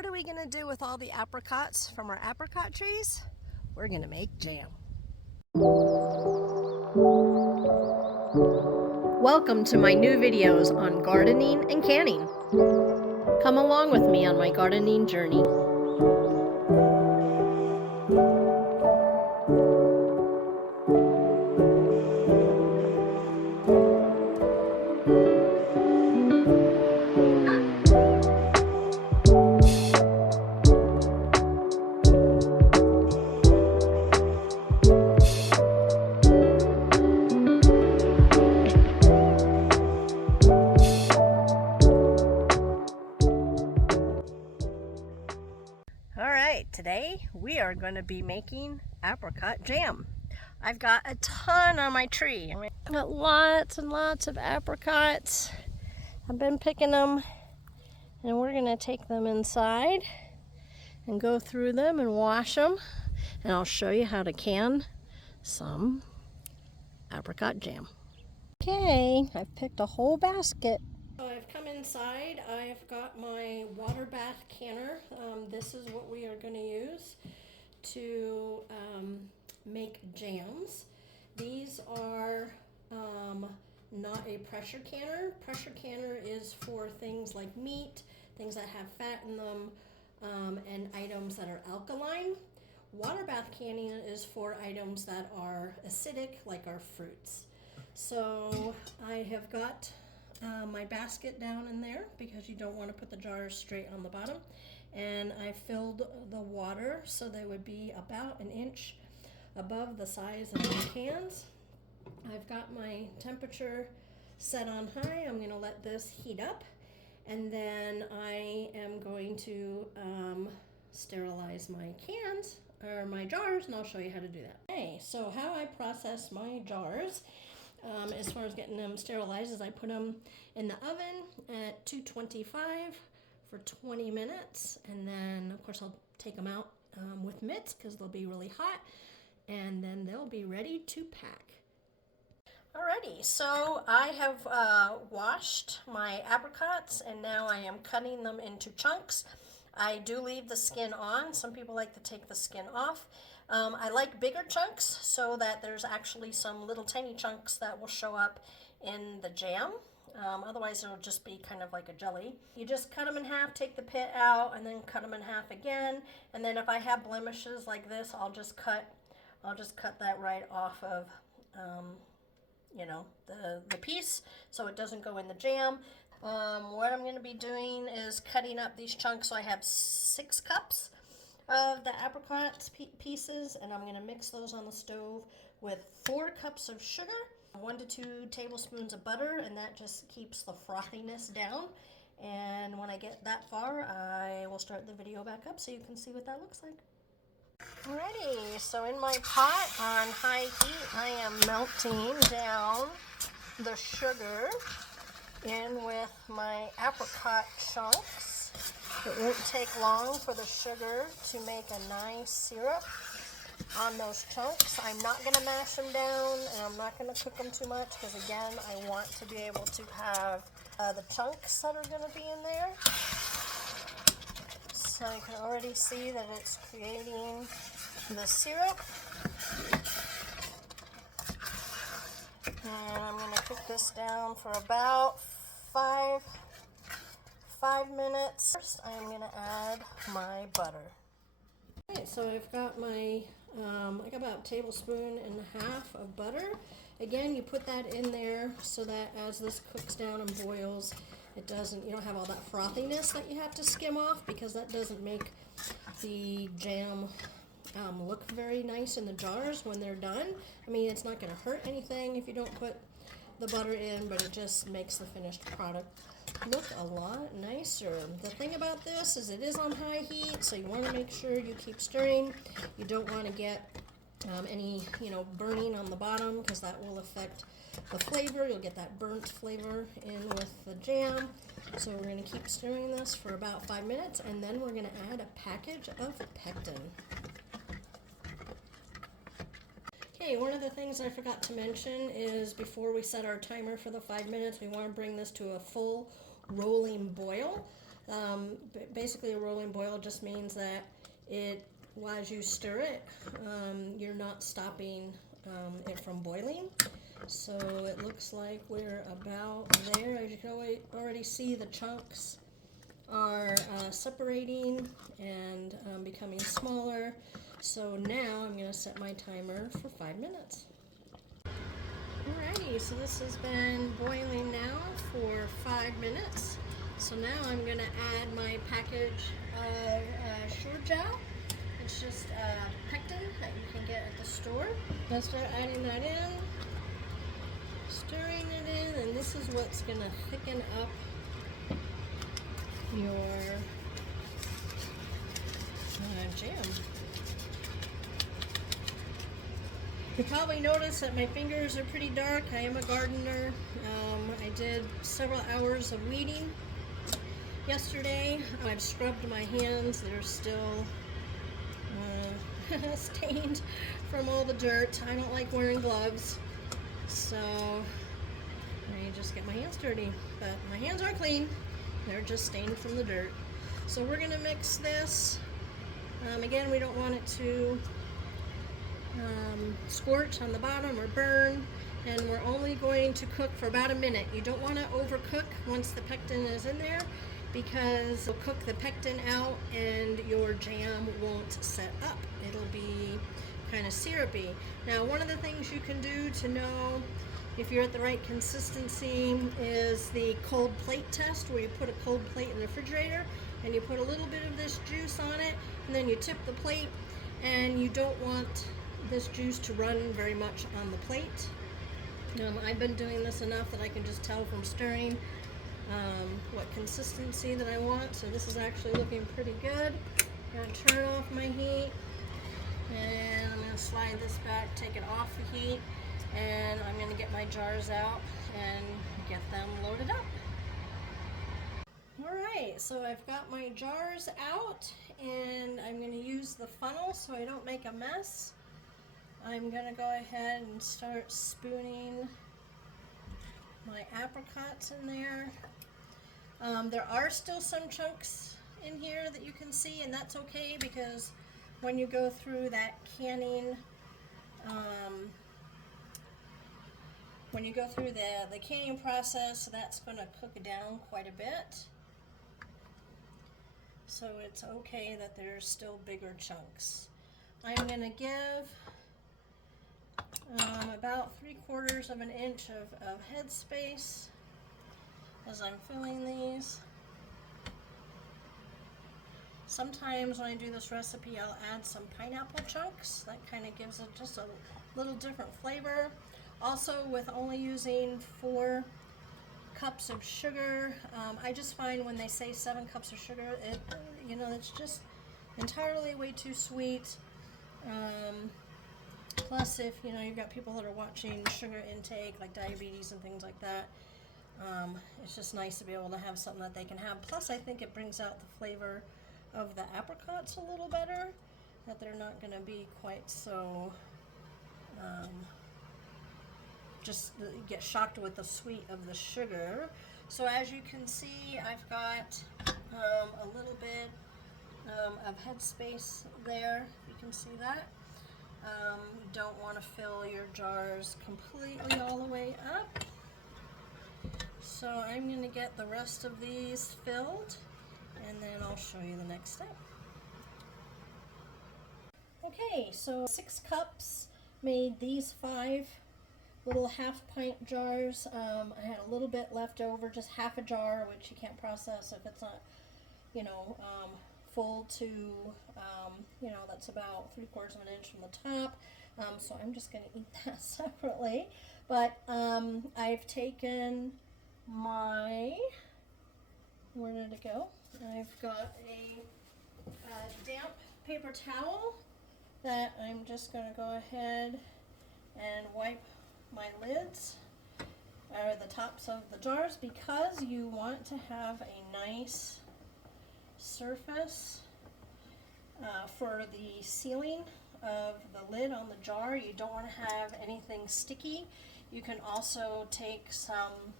What are we going to do with all the apricots from our apricot trees? We're going to make jam. Welcome to my new videos on gardening and canning. Come along with me on my gardening journey. Today we are going to be making apricot jam. I've got a ton on my tree. I've got lots and lots of apricots. I've been picking them, and we're going to take them inside and go through them and wash them, and I'll show you how to can some apricot jam. Okay, I've picked a whole basket. So I've come inside. I've got my water bath canner. This is what we are going to use to make jams. These are not a pressure canner. Pressure canner is for things like meat, things that have fat in them, and items that are alkaline. Water bath canning is for items that are acidic, like our fruits. So I have got my basket down in there because you don't want to put the jars straight on the bottom, and I filled the water so they would be about an inch above the size of my cans. I've got my temperature set on high. I'm going to let this heat up, and then I am going to sterilize my cans or my jars, and I'll show you how to do that. Okay, so how I process my jars as far as getting them sterilized is I put them in the oven at 225 for 20 minutes, and then of course I'll take them out with mitts because they'll be really hot, and then they'll be ready to pack. Alrighty, so I have washed my apricots, and now I am cutting them into chunks. I do leave the skin on. Some people like to take the skin off. I like bigger chunks so that there's actually some little tiny chunks that will show up in the jam. Otherwise it'll just be kind of like a jelly. You just cut them in half, take the pit out, and then cut them in half again. And then if I have blemishes like this, I'll just cut that right off of the piece so it doesn't go in the jam. What I'm going to be doing is cutting up these chunks. So I have 6 cups of the apricot pieces, and I'm going to mix those on the stove with 4 cups of sugar, 1 to 2 tablespoons of butter, and that just keeps the frothiness down. And when I get that far, I will start the video back up so you can see what that looks like. Alrighty, so in my pot on high heat, I am melting down the sugar in with my apricot chunks. It won't take long for the sugar to make a nice syrup on those chunks. I'm not going to mash them down, and I'm not going to cook them too much because, again, I want to be able to have the chunks that are going to be in there. So you can already see that it's creating the syrup. And I'm going to cook this down for about 5 minutes. First, I'm going to add my butter. Okay, so I've got my, I got about a tablespoon and a half of butter. Again, you put that in there so that as this cooks down and boils, you don't have all that frothiness that you have to skim off, because that doesn't make the jam look very nice in the jars when they're done. I mean, it's not going to hurt anything if you don't put the butter in, but it just makes the finished product look a lot nicer. The thing about this is it is on high heat, so you want to make sure you keep stirring. You don't want to get any burning on the bottom, because that will affect the flavor. You'll get that burnt flavor in with the jam. So we're going to keep stirring this for about 5 minutes, and then we're going to add a package of pectin. Okay, one of the things I forgot to mention is before we set our timer for the 5 minutes, we want to bring this to a full rolling boil. Basically, a rolling boil just means that as you stir it, you're not stopping it from boiling. So it looks like we're about there. As you can already see, the chunks are separating and becoming smaller. So now I'm going to set my timer for 5 minutes. Alrighty, so this has been boiling now for 5 minutes. So now I'm going to add my package of sure-jel. It's just pectin that you can get at the store. I'll start adding that in, stirring it in, and this is what's going to thicken up your jam. You probably noticed that my fingers are pretty dark. I am a gardener. I did several hours of weeding yesterday. I've scrubbed my hands. They're still stained from all the dirt. I don't like wearing gloves, so I just get my hands dirty. But my hands are clean. They're just stained from the dirt. So we're going to mix this. Again, we don't want it to scorch on the bottom or burn, and we're only going to cook for about a minute. You don't want to overcook once the pectin is in there, because it'll cook the pectin out and your jam won't set up. It'll be kind of syrupy. Now, one of the things you can do to know if you're at the right consistency is the cold plate test, where you put a cold plate in the refrigerator and you put a little bit of this juice on it, and then you tip the plate, and you don't want this juice to run very much on the plate. I've been doing this enough that I can just tell from stirring what consistency that I want. So this is actually looking pretty good. I'm going to turn off my heat, and I'm going to slide this back, take it off the heat, and I'm going to get my jars out and get them loaded up. Alright, so I've got my jars out, and I'm going to use the funnel so I don't make a mess. I'm going to go ahead and start spooning my apricots in there. There are still some chunks in here that you can see, and that's okay, because when you go through that canning, when you go through the canning process, that's going to cook down quite a bit. So it's okay that there's still bigger chunks. I'm going to give about 3/4 of an inch of head space as I'm filling these. Sometimes when I do this recipe, I'll add some pineapple chunks. That kind of gives it just a little different flavor. Also, with only using 4 cups of sugar, I just find when they say 7 cups of sugar, it's just entirely way too sweet. Plus, if you've got people that are watching sugar intake, like diabetes and things like that, it's just nice to be able to have something that they can have. Plus, I think it brings out the flavor of the apricots a little better, that they're not going to be quite so just get shocked with the sweet of the sugar. So as you can see, I've got a little bit of headspace there. You can see that. You don't want to fill your jars completely all the way up. So I'm going to get the rest of these filled, and then I'll show you the next step. Okay, so 6 cups made these 5 little half-pint jars. I had a little bit left over, just half a jar, which you can't process if it's not, full to, that's about 3/4 of an inch from the top. So I'm just going to eat that separately. But I've taken my, where did it go? I've got a damp paper towel that I'm just going to go ahead and wipe my lids, or the tops of the jars, because you want to have a nice surface for the sealing of the lid on the jar. You don't want to have anything sticky. You can also take some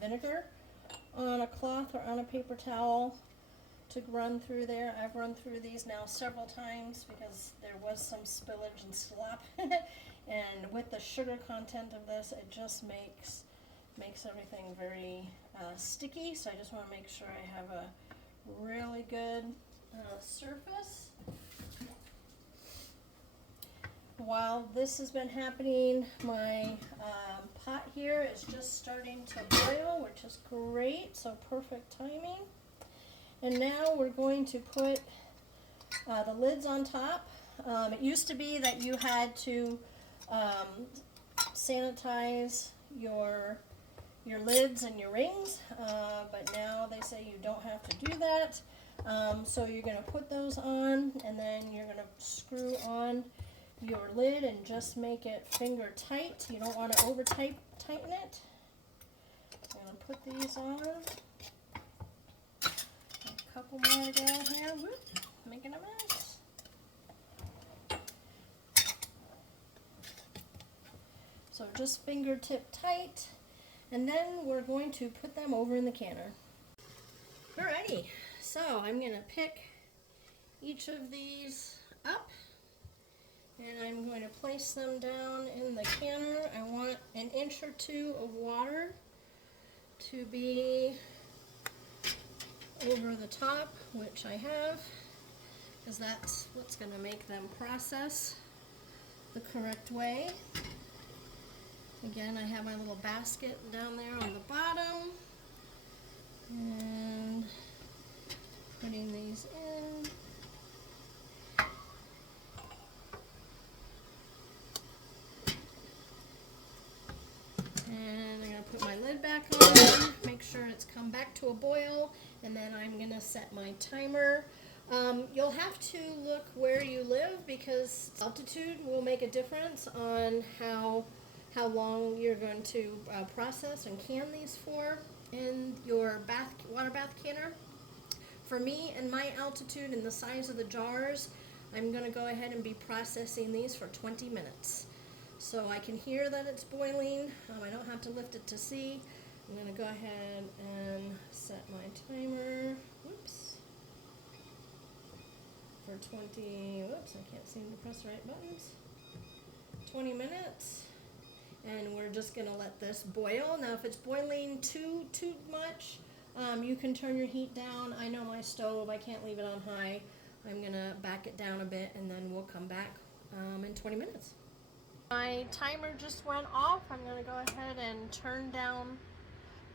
vinegar on a cloth or on a paper towel to run through there. I've run through these now several times because there was some spillage and slop. And with the sugar content of this, it just makes everything very sticky. So I just want to make sure I have a really good surface. While this has been happening, my pot here is just starting to boil, which is great, so perfect timing. And now we're going to put the lids on top. It used to be that you had to sanitize your lids and your rings, but now they say you don't have to do that. So you're going to put those on, and then you're going to screw on your lid and just make it finger tight. You don't want to over tighten it. I'm going to put these on. A couple more to go here. Whoop, making a mess. So just fingertip tight, and then we're going to put them over in the canner. Alrighty, so I'm going to pick each of these up, and I'm going to place them down in the canner. I want an inch or two of water to be over the top, which I have, because that's what's going to make them process the correct way. Again, I have my little basket down there on the bottom, and putting these in. And I'm going to put my lid back on, make sure it's come back to a boil, and then I'm going to set my timer. You'll have to look where you live, because altitude will make a difference on how long you're going to process and can these for in your water bath canner. For me and my altitude and the size of the jars, I'm going to go ahead and be processing these for 20 minutes. So I can hear that it's boiling. I don't have to lift it to see. I'm going to go ahead and set my timer. Whoops. For 20, whoops, I can't seem to press the right buttons. 20 minutes. And we're just going to let this boil. Now if it's boiling too much, you can turn your heat down. I know my stove, I can't leave it on high. I'm going to back it down a bit, and then we'll come back in 20 minutes. My timer just went off. I'm going to go ahead and turn down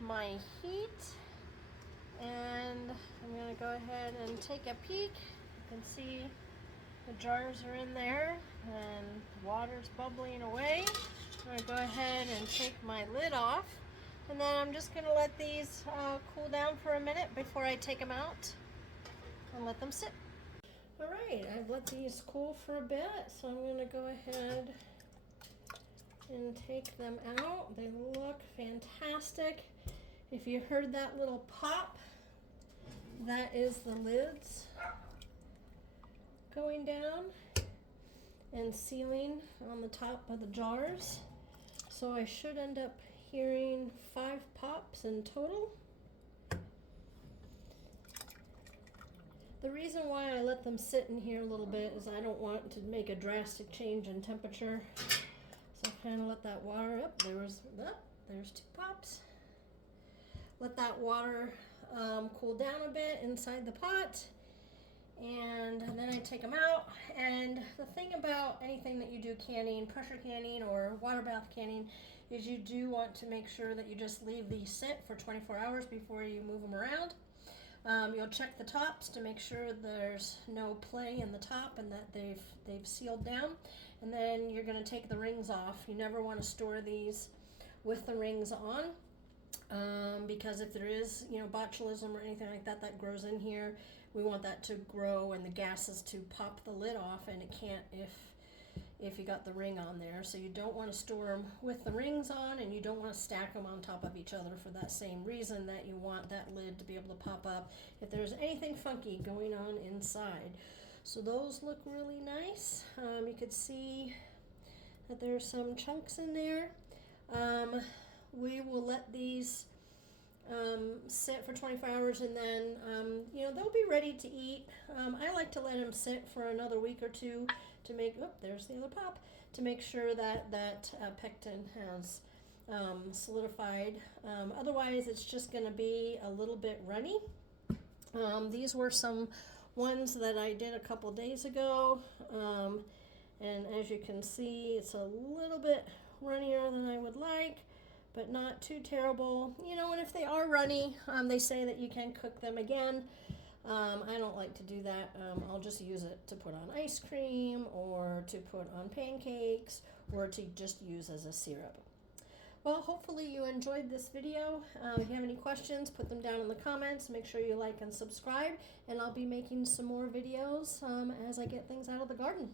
my heat, and I'm going to go ahead and take a peek. You can see the jars are in there and the water's bubbling away. I'm going to go ahead and take my lid off, and then I'm just going to let these cool down for a minute before I take them out and let them sit. Alright, I've let these cool for a bit, so I'm going to go ahead and take them out. They look fantastic. If you heard that little pop, that is the lids going down and sealing on the top of the jars. So I should end up hearing 5 pops in total. The reason why I let them sit in here a little bit is I don't want to make a drastic change in temperature. So kind of let that water up. There's 2 pops. Let that water cool down a bit inside the pot, and then I take them out. And the thing about anything that you do canning, pressure canning or water bath canning, is you do want to make sure that you just leave these sit for 24 hours before you move them around. You'll check the tops to make sure there's no play in the top and that they've sealed down. And then you're going to take the rings off. You never want to store these with the rings on, because if there is, botulism or anything like that that grows in here, we want that to grow and the gases to pop the lid off, and it can't if you got the ring on there. So you don't want to store them with the rings on, and you don't want to stack them on top of each other for that same reason, that you want that lid to be able to pop up if there's anything funky going on inside. So those look really nice. You could see that there's some chunks in there. We will let these sit for 24 hours, and then they'll be ready to eat. I like to let them sit for another week or two to make, oh, there's the other pop, to make sure that pectin has solidified. Otherwise, it's just going to be a little bit runny. These were some ones that I did a couple days ago, and as you can see, it's a little bit runnier than I would like, but not too terrible. And if they are runny, they say that you can cook them again. I don't like to do that. I'll just use it to put on ice cream, or to put on pancakes, or to just use as a syrup. Well, hopefully you enjoyed this video. If you have any questions, put them down in the comments. Make sure you like and subscribe, and I'll be making some more videos as I get things out of the garden.